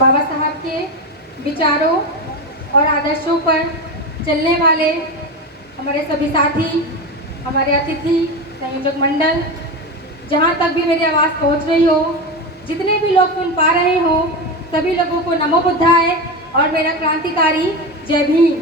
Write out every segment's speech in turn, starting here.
बाबा साहब के विचारों और आदर्शों पर चलने वाले हमारे सभी साथी, हमारे अतिथि, संयोजक मंडल, जहाँ तक भी मेरी आवाज़ पहुँच रही हो, जितने भी लोग सुन पा रहे हो, सभी लोगों को नमो बुद्धाय और मेरा क्रांतिकारी जय भीम।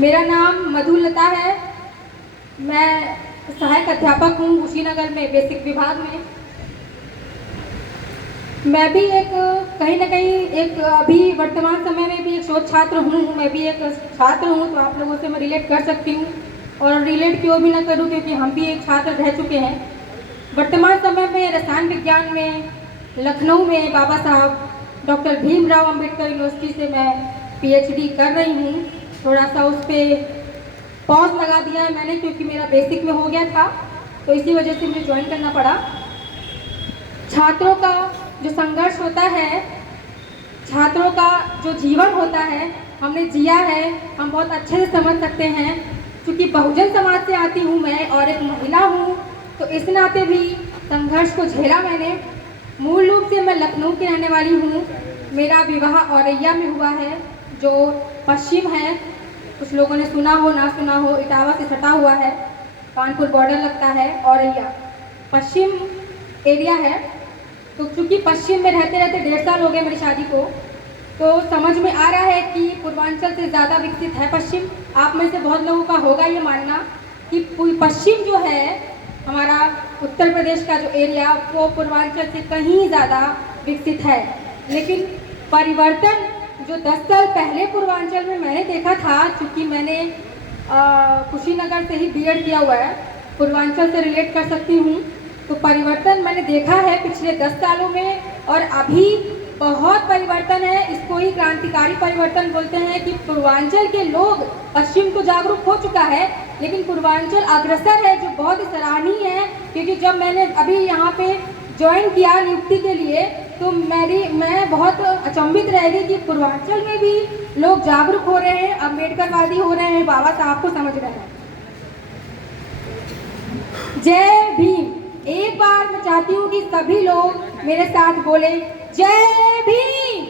मेरा नाम मधुलता है। मैं सहायक अध्यापक हूँ कुशीनगर में बेसिक विभाग में। मैं भी एक कहीं ना कहीं एक अभी वर्तमान समय में भी एक शोध छात्र हूँ। मैं भी एक छात्र हूँ, तो आप लोगों से मैं रिलेट कर सकती हूँ और रिलेट क्यों भी ना करूँ, क्योंकि हम भी एक छात्र रह चुके हैं। वर्तमान समय में रसायन विज्ञान में लखनऊ में बाबा साहब डॉक्टर भीमराव अंबेडकर यूनिवर्सिटी से मैं पीएचडी कर रही हूँ। थोड़ा सा उस पर पॉज लगा दिया है मैंने, क्योंकि मेरा बेसिक में हो गया था, तो इसी वजह से मुझे ज्वाइन करना पड़ा। छात्रों का जो संघर्ष होता है, छात्रों का जो जीवन होता है, हमने जिया है, हम बहुत अच्छे से समझ सकते हैं। क्योंकि बहुजन समाज से आती हूँ मैं और एक महिला हूँ, तो इस नाते भी संघर्ष को झेला मैंने। मूल रूप से मैं लखनऊ की रहने वाली हूँ। मेरा विवाह औरैया में हुआ है, जो पश्चिम है। कुछ लोगों ने सुना हो ना सुना हो, इटावा से सटा हुआ है, कानपुर बॉर्डर लगता है। औरैया पश्चिम एरिया है। तो चूँकि पश्चिम में रहते रहते 1.5 साल हो गए मेरी शादी को, तो समझ में आ रहा है कि पूर्वांचल से ज़्यादा विकसित है पश्चिम। आप में से बहुत लोगों का होगा ये मानना कि पश्चिम जो है हमारा उत्तर प्रदेश का जो एरिया, वो पूर्वांचल से कहीं ज़्यादा विकसित है। लेकिन परिवर्तन जो 10 साल पहले पूर्वांचल में मैंने देखा था, चूँकि मैंने कुशीनगर से ही बीएड किया हुआ है, पूर्वांचल से रिलेट कर सकती हूँ, तो परिवर्तन मैंने देखा है पिछले 10 सालों में। और अभी बहुत परिवर्तन है। इसको ही क्रांतिकारी परिवर्तन बोलते हैं कि पूर्वांचल के लोग, पश्चिम तो जागरूक हो चुका है, लेकिन पूर्वांचल अग्रसर है, जो बहुत ही सराहनीय है। क्योंकि जब मैंने अभी यहाँ पे ज्वाइन किया नियुक्ति के लिए, तो मैं बहुत अचंभित रह गई कि पूर्वांचल में भी लोग जागरूक हो रहे हैं, अम्बेडकरवादी हो रहे हैं, बाबा साहब को समझ रहे हैं। जय भीम। एक बार मैं चाहती हूँ कि सभी लोग मेरे साथ बोले जय भीम,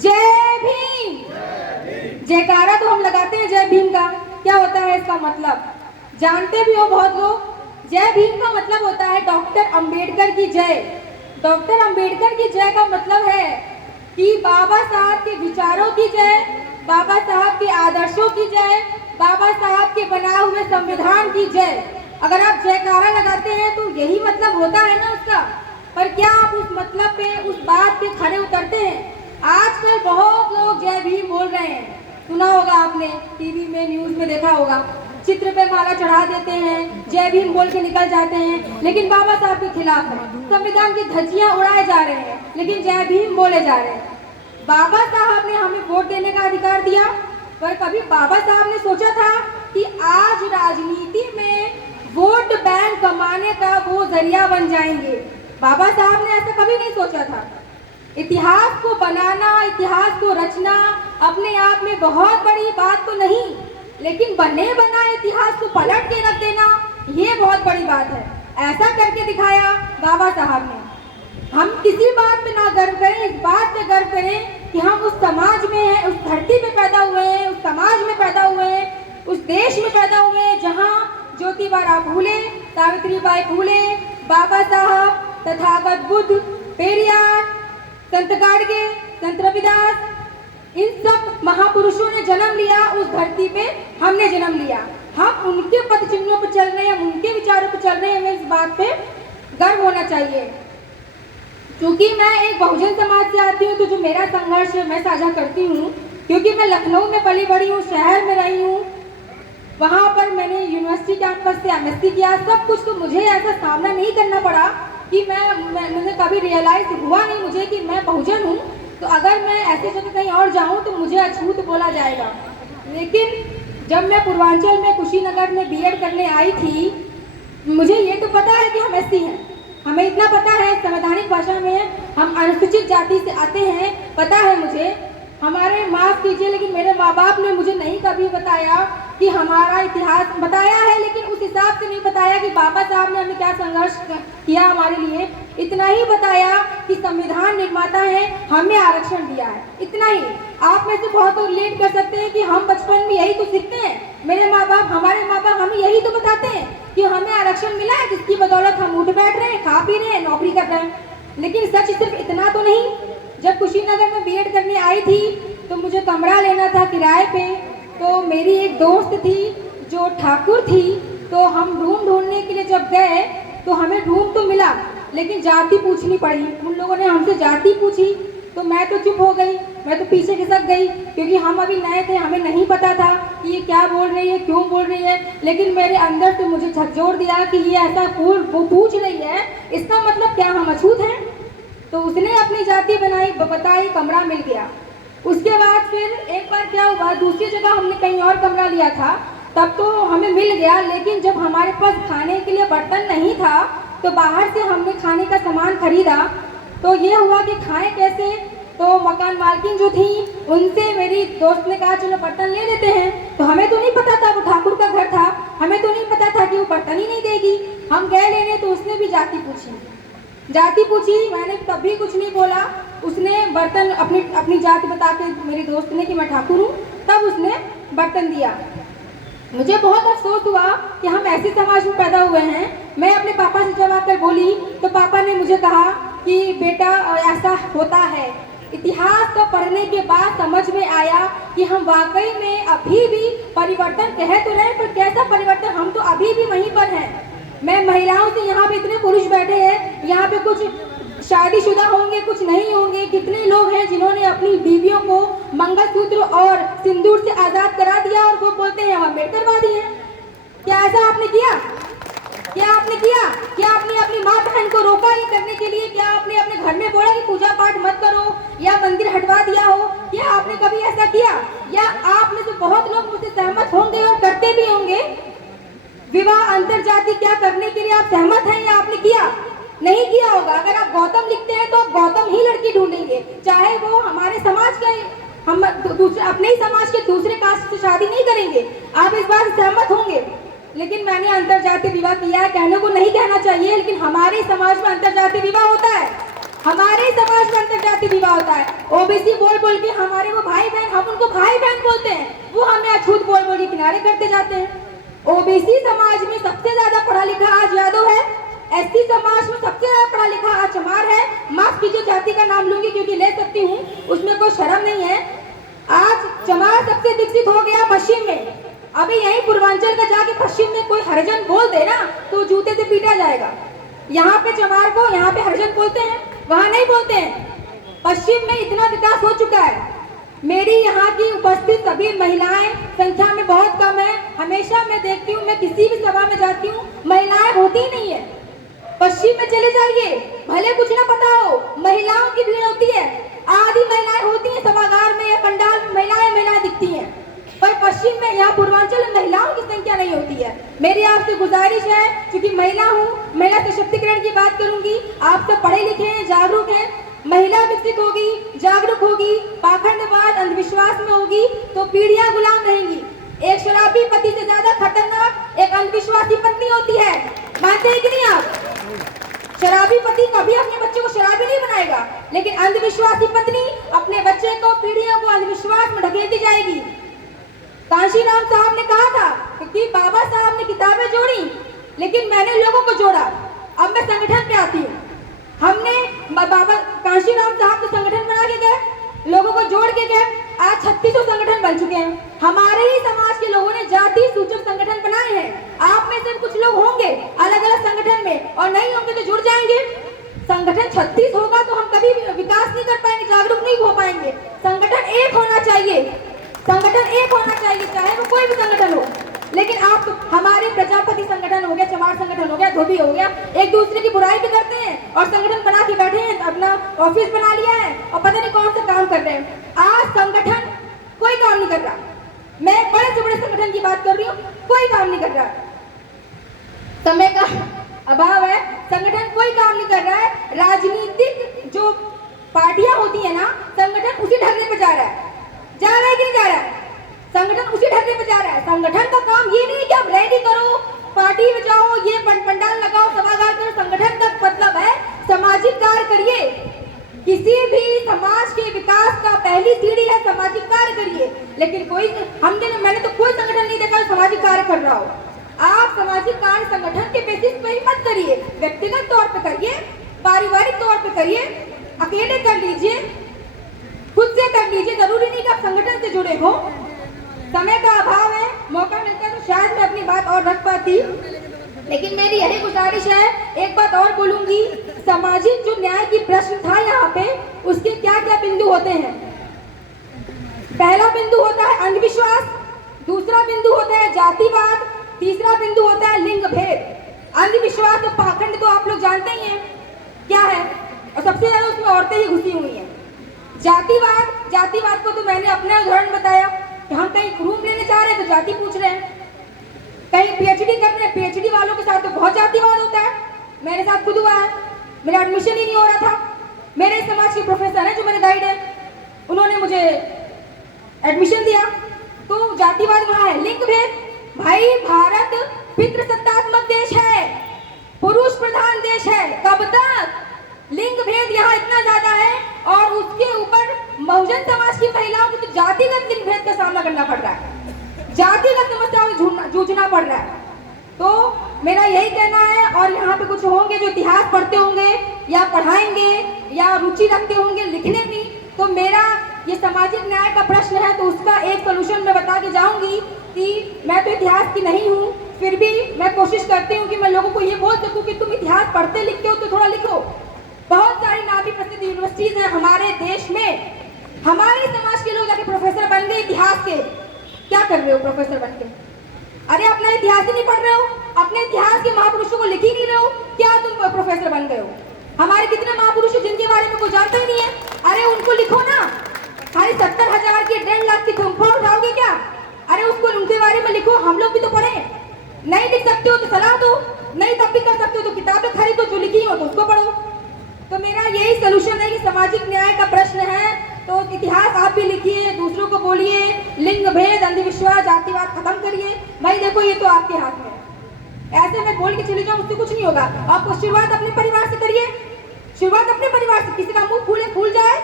जय भीम। जयकारा तो हम लगाते हैं जय भीम का, क्या होता है इसका मतलब जानते भी हो बहुत लोग। जय भीम का मतलब होता है डॉक्टर अंबेडकर की जय। डॉक्टर अंबेडकर की जय का मतलब है कि बाबा साहब के विचारों की जय, बाबा साहब के आदर्शों की जय, बाबा साहब के बनाए हुए संविधान की जय। अगर आप जयकारा लगाते हैं तो यही मतलब होता है ना उसका। पर क्या आप उस मतलब पे, उस बात पे खरे उतरते हैं? आजकल बहुत लोग जय भीम बोल रहे हैं, सुना होगा आपने, टीवी में न्यूज़ में देखा होगा। चित्र पे माला चढ़ा देते हैं, जय भीम बोल के निकल जाते हैं, लेकिन बाबा साहब के खिलाफ है। संविधान की धज्जियां उड़ाए जा रहे हैं, लेकिन जय भीम बोले जा रहे हैं। बाबा साहब ने हमें वोट देने का अधिकार दिया, पर कभी बाबा साहब ने सोचा था कि आज राजनीति में वोट बैंक कमाने का वो जरिया बन जाएंगे? बाबा साहब ने ऐसा कभी नहीं सोचा था। इतिहास को बनाना, इतिहास को रचना अपने आप में बहुत बड़ी बात तो नहीं, लेकिन बने बनाए इतिहास को पलट के रख देना, ये बहुत बड़ी बात है। ऐसा करके दिखाया बाबा साहब ने। हम किसी बात पे ना गर्व करें, इस बात पे गर्व करें कि हम उस समाज में हैं, उस धरती पे पैदा हुए हैं, उस समाज में पैदा हुए हैं, उस देश में पैदा हुए हैं जहाँ ज्योतिबा फूले, सावित्रीबाई फूले, बाबा साहब, तथागत बुद्ध, पेरियार, संत गाडगे, संत रविदास, इन सब महापुरुषों ने जन्म लिया। उस धरती पे हमने जन्म लिया। हम उनके पद चिन्हों पर चल रहे हैं, हम उनके विचारों पर चल रहे हैं, हमें इस बात पे गर्व होना चाहिए। क्योंकि मैं एक बहुजन समाज से आती हूँ, तो जो मेरा संघर्ष है मैं साझा करती हूँ। क्योंकि मैं लखनऊ में पली बड़ी हूँ, शहर में रही हूँ, वहाँ पर मैंने यूनिवर्सिटी कैंपस से एमएससी किया, सब कुछ। तो मुझे ऐसा सामना नहीं करना पड़ा कि मुझे कभी रियलाइज हुआ नहीं मुझे कि मैं बहुजन हूँ, तो अगर मैं ऐसी जगह कहीं और जाऊँ तो मुझे अछूत बोला जाएगा। लेकिन जब मैं पूर्वांचल में कुशीनगर में बीएड करने आई थी, मुझे ये तो पता है कि हम एससी हैं, हमें इतना पता है, संवैधानिक भाषा में हम अनुसूचित जाति से आते हैं, पता है मुझे। हमारे माफ़ कीजिए, लेकिन मेरे माँ बाप ने मुझे नहीं कभी बताया कि हमारा इतिहास, बताया है लेकिन उस हिसाब से नहीं बताया कि बाबा साहब ने हमें क्या संघर्ष किया हमारे लिए, इतना ही बताया कि संविधान निर्माता है, हमें आरक्षण दिया है, इतना ही। आप में से बहुत लोग रिलेट कर सकते हैं कि हम बचपन में यही तो सीखते हैं, मेरे माँ बाप, हमारे माँ बाप हमें यही तो बताते हैं कि हमें आरक्षण मिला है, जिसकी बदौलत हम उठ बैठ रहे हैं, खा पी रहे हैं, नौकरी कर रहे हैं। लेकिन सच सिर्फ इतना तो नहीं। जब कुशीनगर में बीएड करने आई थी तो मुझे कमरा लेना था किराए पे, तो मेरी एक दोस्त थी जो ठाकुर थी, तो हम रूम ढूंढने के लिए जब गए तो हमें रूम तो मिला, लेकिन जाति पूछनी पड़ी। उन लोगों ने हमसे जाति पूछी तो मैं तो चुप हो गई, मैं तो पीछे खिसक गई, क्योंकि हम अभी नए थे, हमें नहीं पता था कि ये क्या बोल रही है, क्यों बोल रही है। लेकिन मेरे अंदर से मुझे झकझोर दिया कि ये ऐसा वो पूछ रही है, इसका मतलब क्या हम अछूत हैं। तो उसने अपनी जाति बताई, कमरा मिल गया। उसके बाद फिर एक बार क्या हुआ, दूसरी जगह हमने कहीं और कमरा लिया था, तब तो हमें मिल गया, लेकिन जब हमारे पास खाने के लिए बर्तन नहीं था तो बाहर से हमने खाने का सामान खरीदा। तो ये हुआ कि खाएं कैसे, तो मकान मालकिन जो थी उनसे मेरी दोस्त ने कहा चलो बर्तन ले लेते हैं। तो हमें तो नहीं पता था, वो ठाकुर का घर था, हमें तो नहीं पता था कि वो बर्तन ही नहीं देगी। हम गए लेने तो उसने भी जाति पूछी, मैंने तब भी कुछ नहीं बोला। उसने बर्तन अपनी जाति बता के, मेरी दोस्त ने, कि मैं ठाकुर हूँ, तब उसने बर्तन दिया। मुझे बहुत अफसोस हुआ कि हम ऐसे समाज में पैदा हुए हैं। मैं अपने पापा से जब आकर बोली तो पापा ने मुझे कहा कि बेटा ऐसा होता है। इतिहास को पढ़ने के बाद समझ में आया कि हम वाकई में अभी भी परिवर्तन कह तो रहे, पर कैसा परिवर्तन, हम तो अभी भी वहीं पर हैं। मैं महिलाओं से, यहाँ पे इतने पुरुष बैठे हैं, यहाँ पे कुछ शादीशुदा होंगे, कुछ नहीं होंगे, कितने लोग हैं जिन्होंने अपनी बीवियों को मंगलसूत्र और सिंदूर से आजाद करा दिया और वो बोलते हैं हम अम्बेडकरवादी हैं। क्या ऐसा आपने किया? क्या आपने अपनी माँ बहन को रोका ये करने के लिए? क्या आपने अपने घर में बोला कि पूजा पाठ मत करो या मंदिर हटवा दिया हो? क्या आपने कभी ऐसा किया? या आप में से बहुत लोग मुझसे सहमत होंगे और करते भी होंगे, विवाह अंतर जाति क्या करने के लिए आप सहमत हैं या आपने किया? नहीं किया होगा। अगर आप गौतम लिखते हैं तो आप गौतम ही लड़की ढूंढेंगे, चाहे वो हमारे समाज के, हम अपने ही समाज के दूसरे कास्ट से शादी नहीं करेंगे। आप इस बात से सहमत होंगे। लेकिन मैंने अंतरजातीय विवाह किया है, कहने को नहीं कहना चाहिए, लेकिन हमारे समाज में अंतरजातीय विवाह होता है, हमारे समाज में अंतरजातीय विवाह होता है। ओबीसी बोल बोल के हमारे वो भाई बहन, हम उनको भाई बहन बोलते हैं, वो हमें अछूत बोल बोल के किनारे करते जाते हैं। ओबीसी समाज में सबसे ज्यादा पढ़ा लिखा आज यादव है, एसटी समाज में सबसे ज्यादा पढ़ा लिखा आज चमार है। माफ कीजिए, जाति का नाम लूंगी क्योंकि ले सकती हूँ, उसमें कोई शर्म नहीं है। आज चमार सबसे विकसित हो गया पश्चिम में। अभी यही पूर्वांचल का जाके पश्चिम में कोई हरिजन बोल दे ना तो जूते से पीटा जाएगा। यहाँ पे चमार को यहाँ पे हरिजन बोलते हैं, वहाँ नहीं बोलते हैं। पश्चिम में इतना विकास हो चुका है। मेरी यहाँ की उपस्थित सभी महिलाएं संख्या में बहुत कम है। हमेशा मैं देखती हूँ, मैं किसी भी सभा में जाती हूँ, महिलाएं होती ही नहीं है। पश्चिम में चले जाइए, भले कुछ ना पता हो, महिलाओं की भीड़ होती है, आधी महिलाएं होती हैं सभागार में या पंडाल में, महिलाएं दिखती हैं। पर पश्चिम में, यहाँ पूर्वांचल में महिलाओं की संख्या नहीं होती है। मेरी आपसे गुजारिश है, क्योंकि महिला हूँ, महिला सशक्तिकरण की बात करूंगी। आप सब पढ़े लिखे हैं, जागरूक हैं। महिला विकसित होगी, जागरूक होगी, पाखंडवाद अंधविश्वास में होगी तो पीढ़ियां गुलाम रहेंगी। एक शराबी पति से ज्यादा खतरनाक एक अंधविश्वासी पत्नी होती है। मानते हैं कि नहीं आप? शराबी पति कभी अपने बच्चे को शराबी नहीं बनाएगा, लेकिन अंधविश्वासी पत्नी अपने बच्चे को, पीढ़ियों को अंधविश्वास में ढकेलती जाएगी। कांशीराम साहब ने कहा था कि बाबा साहब ने किताबें जोड़ी, लेकिन मैंने लोगों को जोड़ा। अब मैं संगठन पे आती हूँ। हमने बाबा कांशीराम साहब तो संगठन बना के गए, लोगों को जोड़ के गए। आज 3600 संगठन बन चुके हैं। हमारे ही समाज के लोगों ने जाति सूचक संगठन बनाए हैं। आप में से कुछ लोग होंगे अलग अलग संगठन में, और नहीं होंगे तो जुड़ जाएंगे। संगठन 36 होगा तो हम कभी विकास नहीं कर पाएंगे, जागरूक नहीं हो पाएंगे। संगठन एक होना चाहिए, संगठन एक होना चाहिए, चाहे वो कोई भी संगठन हो। लेकिन आप हमारे प्रजापति संगठन हो गया, चमार संगठन हो गया, धोबी हो गया, एक दूसरे की बुराई भी करते हैं और संगठन बना के बैठे हैं, अपना ऑफिस बना लिया है और पता नहीं कौन सा काम कर रहे हैं। आज संगठन कोई काम नहीं कर रहा। मैं बड़े से बड़े संगठन की बात कर रही हूँ, कोई काम नहीं कर रहा। समय का अभाव है, संगठन कोई काम नहीं कर रहा है। राजनीतिक जो पार्टियां होती है ना, संगठन उसी ढर्रे पे जा रहा है, जा रहा है कि नहीं जा रहा है? संगठन उसी ढर्रे पे जा रहा है। संगठन का काम ये नहीं कि आप रैली करो, पार्टी बचाओ, ये पंडाल लगाओ, सभागार करो, संगठन का मतलब है सामाजिक कार्य करिए। किसी भी समाज के विकास का पहली सीढ़ी है सामाजिक कार्य करिए। लेकिन मैंने तो कोई संगठन नहीं देखा सामाजिक कार्य कर रहा हो। आप सामाजिक कार्य संगठन के बेसिस पे ही मत करिए, व्यक्तिगत तौर पे करिए, पारिवारिक तौर पे करिए, अकेले कर लीजिए, खुद से कर लीजिए। जरूरी नहीं कि आप संगठन से जुड़े हो। समय का अभाव है, मौका मिलता तो शायद मैं अपनी बात और रख पाती, लेकिन मेरी यही गुजारिश है। एक बात और बोलूंगी, सामाजिक जो न्याय की प्रश्न था यहाँ पे, उसके क्या क्या बिंदु होते हैं। पहला बिंदु होता है अंधविश्वास, दूसरा बिंदु होता है जातिवाद, तीसरा बिंदु होता है लिंग भेद। अंधविश्वास और पाखंड तो आप लोग जानते ही हैं क्या है, और सबसे ज्यादा उसमें औरतें ही घुसी हुई हैं। जातिवाद को तो मैंने अपना उदाहरण बताया कि हम कहीं रूम लेने जा रहे हैं तो जाति पूछ रहे हैं, कहीं पीएचडी कर रहे हैं, पीएचडी वालों के साथ तो बहुत जातिवाद होता है। मेरे साथ खुद हुआ है, मेरा एडमिशन ही नहीं हो रहा था। मेरे समाज के प्रोफेसर हैं जो मेरे गाइड है, उन्होंने मुझे एडमिशन दिया। तो जातिवाद वहाँ है। लिंग भेद, भाई भारत पितृसत्तात्मक देश है, पुरुष प्रधान देश है। कब तक लिंग भेद यहाँ इतना ज्यादा है, और उसके ऊपर बहुजन समाज की महिलाओं को तो जातिगत लिंग भेद का सामना करना पड़ रहा है, जातिगत समस्याओं से जूझना पड़ रहा है। तो मेरा यही कहना है, और यहाँ पे कुछ होंगे जो इतिहास पढ़ते होंगे या पढ़ाएंगे या रुचि रखते होंगे लिखने में, तो मेरा ये सामाजिक न्याय का प्रश्न है, तो उसका एक सोल्यूशन मैं बता के जाऊंगी कि मैं तो इतिहास की नहीं हूँ, फिर भी मैं कोशिश करती हूँ कि मैं लोगों को ये बोल सकूँ कि तुम इतिहास पढ़ते लिखते हो तो थोड़ा लिखो। बहुत सारी नामी प्रसिद्ध यूनिवर्सिटीज हैं हमारे देश में, हमारे समाज के लोग जाके प्रोफेसर बन गए इतिहास के। क्या कर रहे हो प्रोफेसर बन के? अरे अपना इतिहास ही नहीं पढ़ रहे हो, अपने इतिहास के महापुरुषों को लिख ही नहीं रहे हो, क्या तुम प्रोफेसर बन गए हो? हमारे कितने महापुरुष हैं जिनके बारे में कोई जानता ही नहीं है, अरे उनको लिखो ना। खाली 70,000 की 1.5 लाख की तुम उठाओगे क्या? अरे उसको उनके बारे में लिखो, हम लोग भी तो पढ़े। नहीं लिख सकते हो तो सलाह दो, नहीं तब भी कर सकते हो तो किताबें खरीदो, जो लिखी हो तो उसको पढ़ो। तो मेरा यही सोल्यूशन है कि सामाजिक न्याय का प्रश्न है तो इतिहास आप भी लिखिए, दूसरों को बोलिए, लिंग भेद, अंधविश्वास, जातिवाद खत्म करिए। भाई देखो ये तो आपके हाथ में है, ऐसे मैं बोल के चली जाऊँ उससे कुछ नहीं होगा। आपको शुरुआत अपने परिवार से करिए, शुरुआत अपने परिवार से। किसी का मुंह फूल जाए,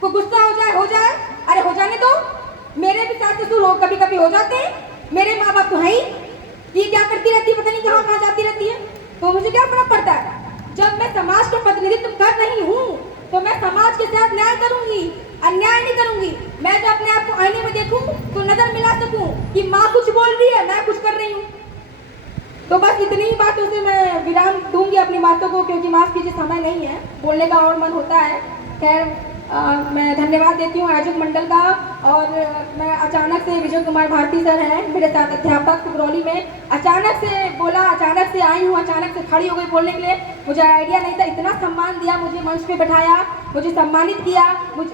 कोई गुस्सा हो जाए, अरे हो जाने दो। मेरे भी सास ससुर हो कभी कभी हो जाते हैं, मेरे माँ बाप तो है ही, ये क्या करती रहती है, पता नहीं कहाँ जाती रहती है, तो मुझे क्या फर्क पड़ता है। जब मैं समाज का प्रतिनिधित्व कर रही हूँ तो मैं समाज के साथ न्याय करूंगी, अन्याय नहीं करूंगी। मैं जब अपने आप को आईने में देखूं तो नजर मिला सकूं कि माँ कुछ बोल रही है, मैं कुछ कर रही हूँ। तो बस इतनी ही बातों से मैं विराम दूंगी अपनी बातों को, क्योंकि माफ कीजिए समय नहीं है, बोलने का और मन होता है। खैर मैं धन्यवाद देती हूँ आयोजक मंडल का। और मैं अचानक से, विजय कुमार भारती सर हैं मेरे साथ अध्यापक सिंगरौली में, अचानक से बोला, अचानक से आई हूँ, अचानक से खड़ी हो गई बोलने के लिए। मुझे आइडिया नहीं था, इतना सम्मान दिया, मुझे मंच पे बैठाया, मुझे सम्मानित किया।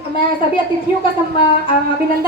मैं सभी अतिथियों का अभिनंदन